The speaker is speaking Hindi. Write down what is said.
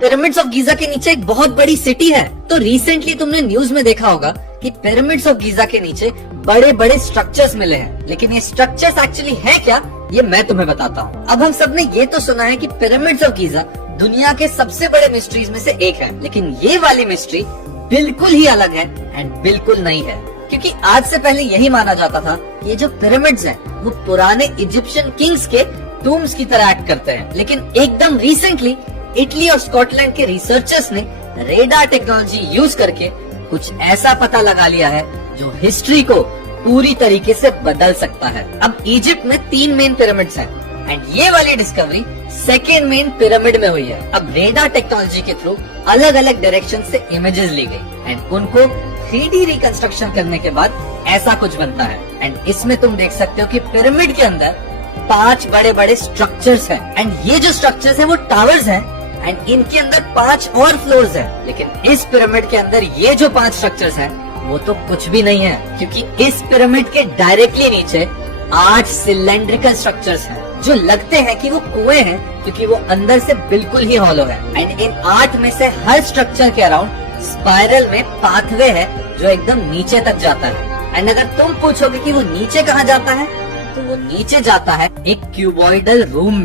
पिरामिड्स ऑफ गीजा के नीचे एक बहुत बड़ी सिटी है। तो रिसेंटली तुमने न्यूज में देखा होगा कि पिरामिड्स ऑफ गीजा के नीचे बड़े बड़े स्ट्रक्चर्स मिले हैं, लेकिन ये स्ट्रक्चर्स एक्चुअली है क्या, ये मैं तुम्हें बताता हूँ। अब हम सब ने ये तो सुना है कि पिरामिड्स ऑफ गीजा दुनिया के सबसे बड़े मिस्ट्रीज में से एक है, लेकिन ये वाली मिस्ट्री बिल्कुल ही अलग है एंड बिल्कुल नई है। क्योंकि आज से पहले यही माना जाता था कि ये जो पिरामिड्स हैं वो पुराने इजिप्शियन किंग्स के टूम्स की तरह एक्ट करते हैं, लेकिन एकदम रिसेंटली इटली और स्कॉटलैंड के रिसर्चर्स ने रेडार टेक्नोलॉजी यूज करके कुछ ऐसा पता लगा लिया है जो हिस्ट्री को पूरी तरीके से बदल सकता है। अब इजिप्ट में 3 मेन पिरामिड्स हैं एंड ये वाली डिस्कवरी सेकेंड मेन पिरामिड में हुई है। अब रेडार टेक्नोलॉजी के थ्रू अलग अलग डायरेक्शन से इमेजेस ली गई एंड उनको 3D रिकंस्ट्रक्शन करने के बाद ऐसा कुछ बनता है। एंड इसमें तुम देख सकते हो कि पिरामिड के अंदर 5 बड़े बड़े स्ट्रक्चर्स हैं एंड ये जो स्ट्रक्चर्स हैं वो टावर्स हैं एंड इनके अंदर 5 और फ्लोर्स हैं। लेकिन इस पिरामिड के अंदर ये जो 5 स्ट्रक्चर्स हैं वो तो कुछ भी नहीं है, क्योंकि इस पिरामिड के डायरेक्टली नीचे 8 सिलेंड्रिकल स्ट्रक्चर्स हैं जो लगते हैं कि वो कुएं हैं, क्योंकि वो अंदर से बिल्कुल ही हॉलो है। एंड इन 8 में से हर स्ट्रक्चर के अराउंड स्पाइरल में पाथवे है जो एकदम नीचे तक जाता है। एंड अगर तुम पूछोगे कि वो नीचे कहाँ जाता है, तो वो नीचे जाता है एक क्यूबॉइडल रूम में।